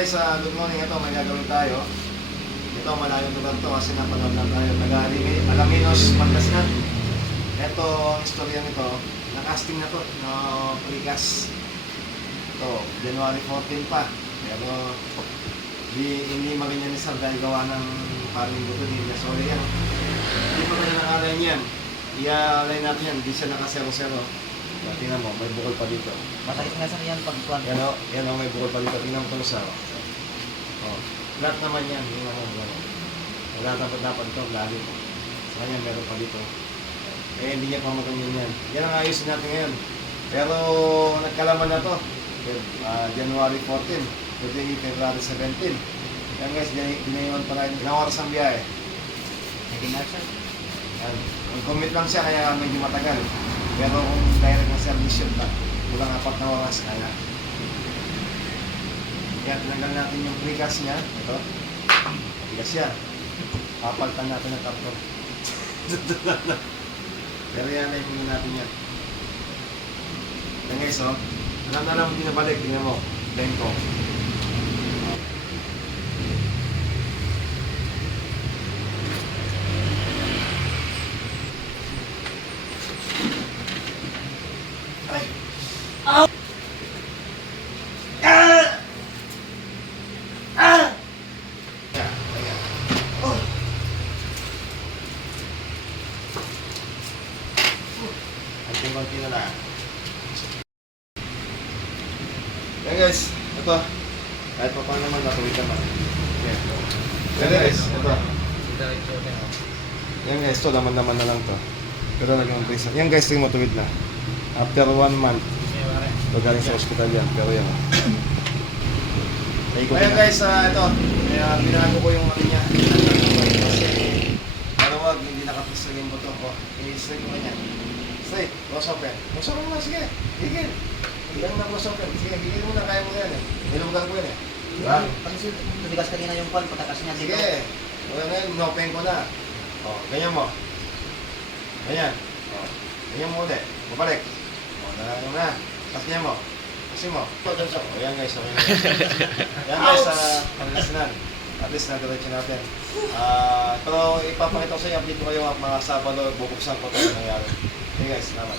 guys, good morning. Ito, may gagawin tayo. Ito, malayong lugar to kasi napanood lang tayo. Alaminos, Pangasinan. Ito, ang istorya nito, nakasting na to, no, precast. Ito, January 14 pa. Pero, hindi maganyan ni Sir dahil gawa ng paring buto ni India. Sorry yan. Hindi pa kanya nakalay niyan. I-alay natin yan, hindi siya naka-0-0. Tingnan mo, may bukol pa dito. Masakit nga sa yan pag ikuan. Yan o, may bukol pa dito. Tingnan mo ito sa flat naman yan. Tingnan mo, gano'n. Wala dapat ito, lalo. Sa kanya, meron pa dito. Eh, hindi niya pa maganyan yan. Yan ang ayusin natin ngayon. Pero, nagkalaman na to. January 14, February 17. Yan guys, dinayon pa rin. Ilang oras ang biyahe. Naging na siya. Mag-commit lang siya, kaya medyo matagal. Pero kung direct na service yun pa, kulang 4 na oras kaya. Yan, tinanggal natin yung precast niya. Ito. Tigas siya. Papaltan natin ng karton. Pero yan, ay muna natin yan. Yan guys, oh. Alam na lang hindi na balik. Tingnan mo. Line ko. Konti na lang. Yan guys, ito. Kahit pa paano naman, natuwid naman. Yan guys, ito. Yan guys, ito naman na lang to. Pero naging prisa. Yan guys, tingin matuwid na. After 1 month, ito galing sa hospital yan. Pero yan. Ayan guys, ito. Binago ko yung ano niya. Kasi maluwag, hindi nakapis yung buto ko. I-straight ko niya. Straight, close open. Close open mo na, sige. Higil. Higil na close open. Sige, higil mo na, kaya mo yan eh. Nilugan ko yan eh. Diba? Kasi tumigas kanina yung pan, patakas niya dito. Sige. O ngayon, inopen ko na. O, ganyan mo. Ganyan. O, ganyan mo ulit. Babalik. O, nalagyan mo na. Tapos ganyan mo. Kasi mo. O, yan guys, okay na. Yan guys, Pangasinan. At least nag-diretso natin. Pero ipapakita ko sa inyo, update ko kayo mga Sabado, bubuksan ko ito nangyari. Okay guys, salamat.